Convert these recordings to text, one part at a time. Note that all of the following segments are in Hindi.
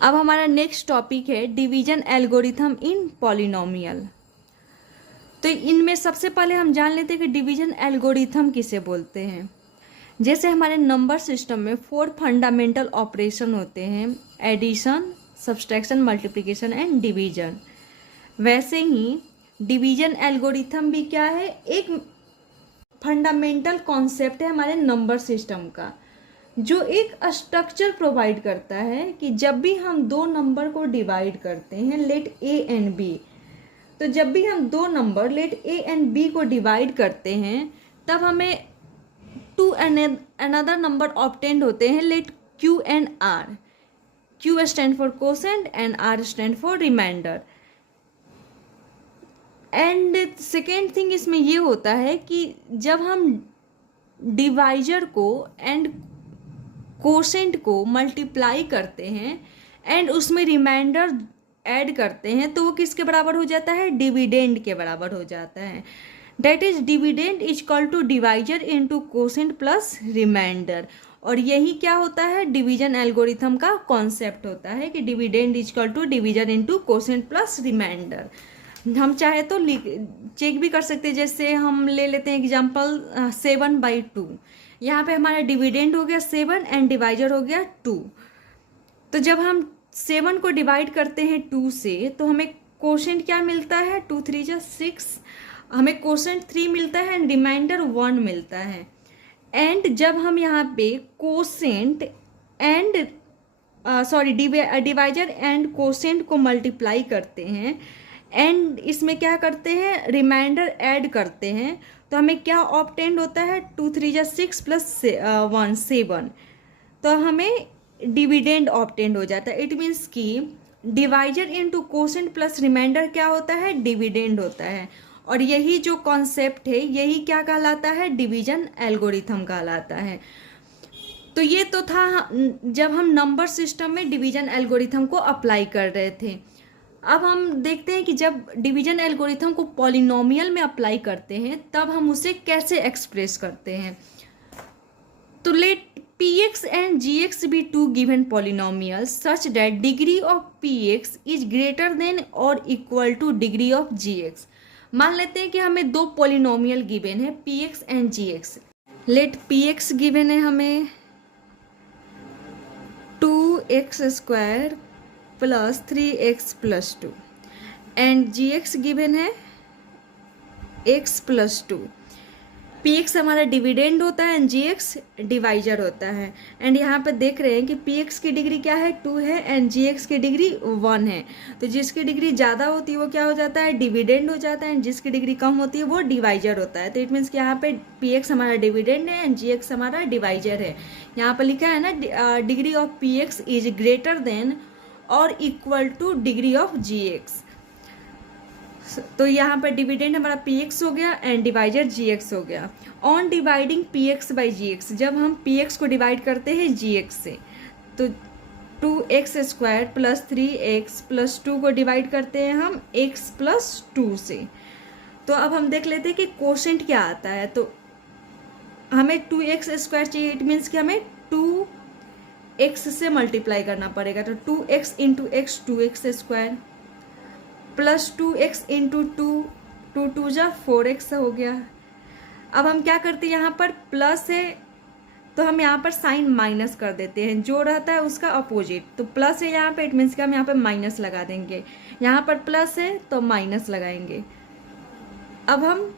अब हमारा नेक्स्ट टॉपिक है डिवीजन एल्गोरिथम इन पॉलिनोमियल। तो इनमें सबसे पहले हम जान लेते हैं कि डिवीजन एल्गोरिथम किसे बोलते हैं। जैसे हमारे नंबर सिस्टम में 4 फंडामेंटल ऑपरेशन होते हैं, addition, subtraction, multiplication and division. वैसे ही डिवीजन एल्गोरिथम भी क्या है, एक फंडामेंटल कॉन्सेप्ट है हमारे नंबर सिस्टम का, जो एक स्ट्रक्चर प्रोवाइड करता है कि जब भी हम दो नंबर को डिवाइड करते हैं, लेट ए एंड बी, तो जब भी हम दो number let a and b को डिवाइड करते हैं तब हमें टू अनदर नंबर ऑब्टेन्ड होते हैं, let q and r. Q stand for quotient and r stand for remainder. And second thing इसमें ये होता है कि जब हम डिवाइजर को एंड कोसेंट को मल्टीप्लाई करते हैं एंड उसमें रिमाइंडर ऐड करते हैं तो वो किसके बराबर हो जाता है, डिविडेंड के बराबर हो जाता है। That is dividend is equal to divisor into quotient plus remainder. और यही क्या होता है, डिवीजन एल्गोरिथम का कॉन्सेप्ट होता है कि dividend is equal to division into quotient plus remainder. हम चाहे तो चेक भी कर सकते हैं, जैसे हम ले लेते हैं एग्जाम्पल 7/2। यहाँ पे हमारा डिविडेंड हो गया 7 एंड डिवाइजर हो गया 2। तो जब हम 7 को डिवाइड करते हैं 2 से तो हमें कोसेंट क्या मिलता है, 2 3 जा 6, हमें कोसेंट 3 मिलता है एंड रिमाइंडर 1 मिलता है। एंड जब हम यहाँ पे quotient and divisor and quotient को मल्टीप्लाई करते हैं एंड इसमें क्या करते हैं, रिमाइंडर ऐड करते हैं, तो हमें क्या ऑब्टेंड होता है, 2 3 जा 6 प्लस 1 7, तो हमें डिविडेंड ऑब्टेंड हो जाता है। इट मीन्स कि divisor into quotient plus remainder क्या होता है, डिविडेंड होता है। और यही जो कॉन्सेप्ट है यही क्या कहलाता है, डिवीजन एल्गोरिथम कहलाता है। तो ये तो था जब हम नंबर सिस्टम में डिवीजन एल्गोरिथम को अप्लाई कर रहे थे। अब हम देखते हैं कि जब डिवीजन एल्गोरिथम को पॉलिनोमियल में अप्लाई करते हैं तब हम उसे कैसे एक्सप्रेस करते हैं। तो late px and gx be two given polynomials such that degree of px is greater than or equal to degree of gx। मान लेते हैं कि हमें दो पॉलिनोमियल गिवन है px and gx। Let px given है हमें 2x² plus 3x plus 2 and gx given है x प्लस 2। px हमारा डिविडेंड होता है एंड gx डिवाइजर होता है। एंड यहाँ पे देख रहे हैं कि px की डिग्री क्या है, 2 है एंड gx की डिग्री 1 है। तो जिसकी डिग्री ज़्यादा होती है वो क्या हो जाता है, डिविडेंड हो जाता है, एंड जिसकी डिग्री कम होती है वो डिवाइजर होता है। तो इट मीन्स कि यहाँ पे px हमारा डिविडेंड है एंड gx हमारा डिवाइजर है। यहाँ पर लिखा है ना, degree of px is greater than और equal to degree of gx। तो यहाँ पर डिविडेंड हमारा px हो गया एंड डिवाइजर gx हो गया। On dividing px by gx, जब हम px को डिवाइड करते हैं gx से तो 2x² प्लस 3x प्लस 2 को डिवाइड करते हैं हम x प्लस 2 से। तो अब हम देख लेते हैं कि कोसेंट क्या आता है। तो हमें 2x² चाहिए, इट मीन्स कि हमें 2x से मल्टीप्लाई करना पड़ेगा। तो 2x into x 2x² plus 2x into 2 2 जा 4x हो गया। अब हम क्या करते हैं, यहाँ पर प्लस है तो हम यहाँ पर साइन माइनस कर देते हैं, जो रहता है उसका अपोजिट। तो प्लस है यहाँ पे, इट मीन्स कि हम यहाँ पर माइनस लगा देंगे। यहाँ पर प्लस है तो माइनस लगाएंगे। अब हम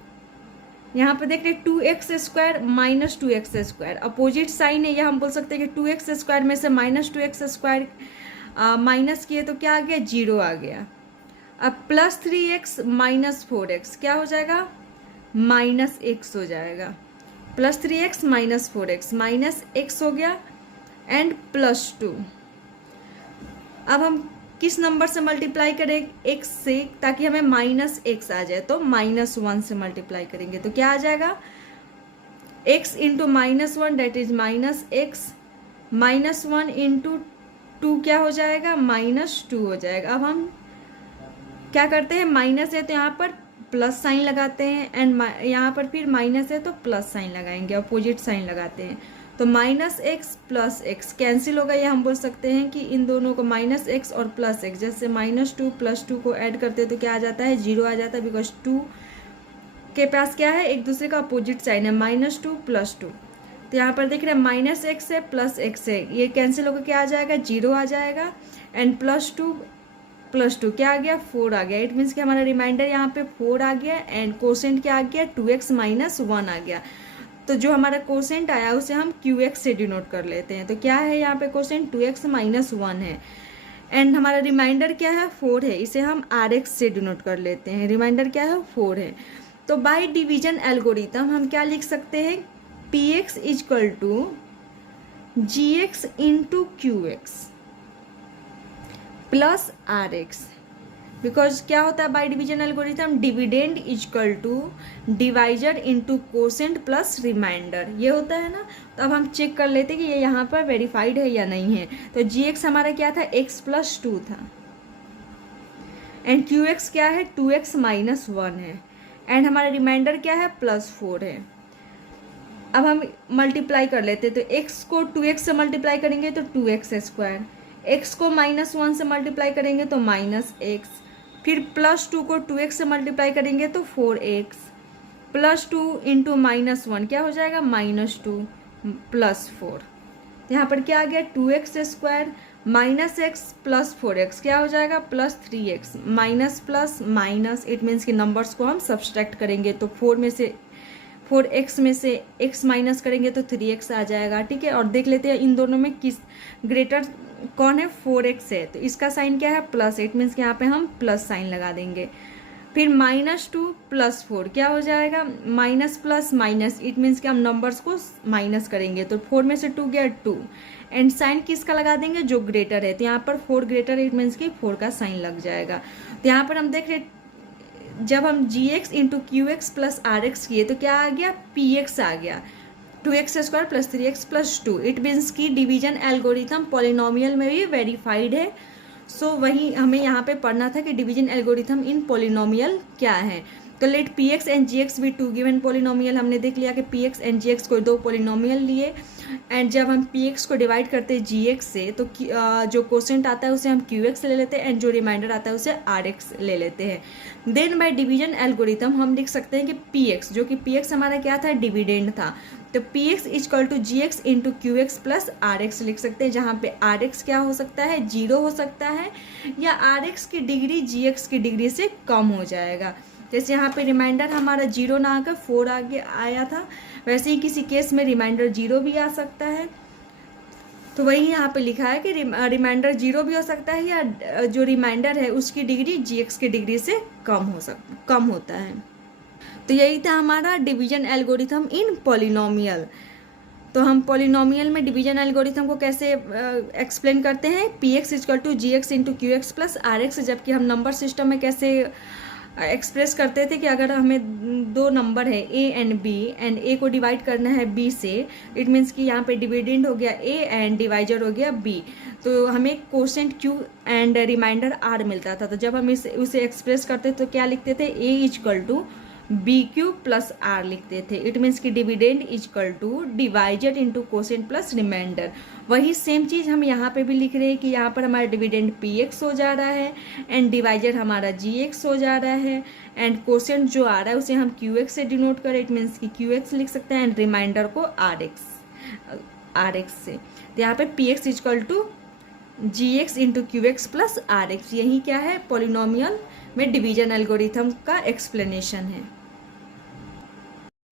यहाँ पर देख रहे 2x² minus 2x², opposite sign है, या हम बोल सकते हैं कि 2x² में से माइनस 2x² माइनस किए तो क्या आ गया, 0 आ गया। अब प्लस 3x माइनस 4x क्या हो जाएगा, माइनस x हो जाएगा। Plus 3x minus 4x minus x हो गया एंड प्लस 2। अब हम किस नंबर से मल्टीप्लाई करें, x से, ताकि हमें माइनस x आ जाए। तो -1 से मल्टीप्लाई करेंगे तो क्या आ जाएगा, x into -1 that is -x, -1 into 2 क्या हो जाएगा, -2 हो जाएगा। अब हम क्या करते हैं, माइनस है तो यहाँ पर प्लस साइन लगाते हैं एंड यहाँ पर फिर माइनस है तो प्लस साइन लगाएंगे, अपोजिट साइन लगाते हैं। तो minus x plus x cancel होगा, ये हम बोल सकते हैं कि इन दोनों को माइनस एक्स और प्लस एक्स, जैसे -2 + 2 को ऐड करते हैं तो क्या आ जाता है, 0 आ जाता है, बिकॉज 2 के पास क्या है, एक दूसरे का अपोजिट साइन है, -2 + 2। तो यहाँ पर देख रहे हैं माइनस एक्स है प्लस एक्स है, ये कैंसिल होकर क्या आ जाएगा, 0 आ जाएगा। एंड +2 + 2 क्या आ गया, 4 आ गया। इट मीन्स कि हमारा रिमाइंडर यहाँ पे 4 आ गया एंड कोसेंट क्या आ गया, 2x - 1 आ गया। तो जो हमारा कोसेंट आया उसे हम QX से डिनोट कर लेते हैं। तो क्या है यहाँ पे कोसेंट, 2x - 1 है। एंड हमारा रिमाइंडर क्या है, 4 है, इसे हम RX से डिनोट कर लेते हैं। रिमाइंडर क्या है, 4 है। तो बाय डिवीजन एल्गोरिथम हम क्या लिख सकते हैं, PX = GX × QX plus RX। Because क्या होता है by division algorithm, dividend = divisor into quotient plus remainder, ये होता है ना। तो अब हम चेक कर लेते हैं कि ये यहाँ पर वेरीफाइड है या नहीं है। तो GX हमारा क्या था, x + 2 था एंड QX क्या है, 2x - 1 है एंड हमारा रिमाइंडर क्या है, +4 है। अब हम मल्टीप्लाई कर लेते हैं। तो x को 2x से मल्टीप्लाई करेंगे तो 2x², x को -1 से मल्टीप्लाई करेंगे तो -x, फिर +2 को 2x से मल्टीप्लाई करेंगे तो 4x, +2 × -1 क्या हो जाएगा, -2 + 4। यहाँ पर क्या आ गया, 2x² -x + 4x क्या हो जाएगा, +3x, minus plus minus. It means कि नंबर्स को हम सब्सट्रैक्ट करेंगे तो 4x में से x माइनस करेंगे तो 3x आ जाएगा। ठीक है, और देख लेते हैं इन दोनों में किस ग्रेटर कौन है, 4x है, तो इसका साइन क्या है, प्लस। इट मीन्स कि यहाँ पे हम प्लस साइन लगा देंगे। फिर -2 + 4 क्या हो जाएगा, minus plus minus. It means कि हम नंबर्स को माइनस करेंगे तो 4 में से 2 गया 2 एंड साइन किसका लगा देंगे, जो ग्रेटर है। तो यहाँ पर 4 ग्रेटर, इट मीन्स कि 4 का साइन लग जाएगा। तो यहाँ पर हम देख रहे जब हम GX × QX प्लस RX किए तो क्या आ गया, PX आ गया, 2x² + 3x + 2। इट मीन्स की डिवीजन एल्गोरिथम पॉलिनोमियल में भी वेरीफाइड है। सो वही हमें यहाँ पे पढ़ना था कि डिवीजन एल्गोरिथम इन पॉलिनोमियल क्या है। तो लेट PX एंड GX भी 2 गिवन पॉलिनोमियल, हमने देख लिया कि PX एंड GX को 2 पॉलिनोमियल लिए एंड जब हम PX को डिवाइड करते हैं GX से तो जो कोसेंट आता है उसे हम QX से ले लेते हैं एंड जो रिमाइंडर आता है उसे RX ले लेते हैं। देन बाय डिवीजन एल्गोरिथम हम लिख सकते हैं कि PX, जो कि PX हमारा क्या था, डिविडेंड था, तो PX = GX × QX plus RX लिख सकते हैं, जहाँ पे RX क्या हो सकता है, 0 हो सकता है या RX की डिग्री GX की डिग्री से कम हो जाएगा। जैसे यहाँ पे रिमाइंडर हमारा 0 ना आकर 4 आगे आया था, वैसे ही किसी केस में रिमाइंडर 0 भी आ सकता है। तो वही यहाँ पे लिखा है कि रिमाइंडर 0 भी हो सकता है या जो रिमाइंडर है उसकी डिग्री GX की डिग्री से कम होता है। तो यही था हमारा डिवीजन एल्गोरिथम इन पॉलिनोमियल। तो हम पॉलिनोमियल में डिवीजन एल्गोरिथम को कैसे एक्सप्लेन करते हैं, PX = GX × QX plus RX, जबकि हम नंबर सिस्टम में कैसे एक्सप्रेस करते थे कि अगर हमें 2 नंबर है A and B and A को डिवाइड करना है B से, इट मीन्स कि यहाँ पे डिविडेंड हो गया A एंड डिवाइजर हो गया B, तो हमें quotient Q and remainder R मिलता था। तो जब हम उसे एक्सप्रेस करते तो क्या लिखते थे, A = BQ प्लस R लिखते थे। इट मीन्स कि dividend = divisor into quotient plus remainder. वही सेम चीज़ हम यहाँ पे भी लिख रहे हैं कि यहाँ पर हमारा डिविडेंड PX हो जा रहा है एंड डिवाइजर हमारा GX हो जा रहा है एंड कोसेंट जो आ रहा है उसे हम QX से डिनोट करें, इट मीन्स कि QX लिख सकते हैं एंड रिमाइंडर को RX से। तो यहाँ पे PX = GX × QX plus RX, यही क्या है, पॉलिनोमियल में डिवीजन एल्गोरिथम का एक्सप्लेनेशन है।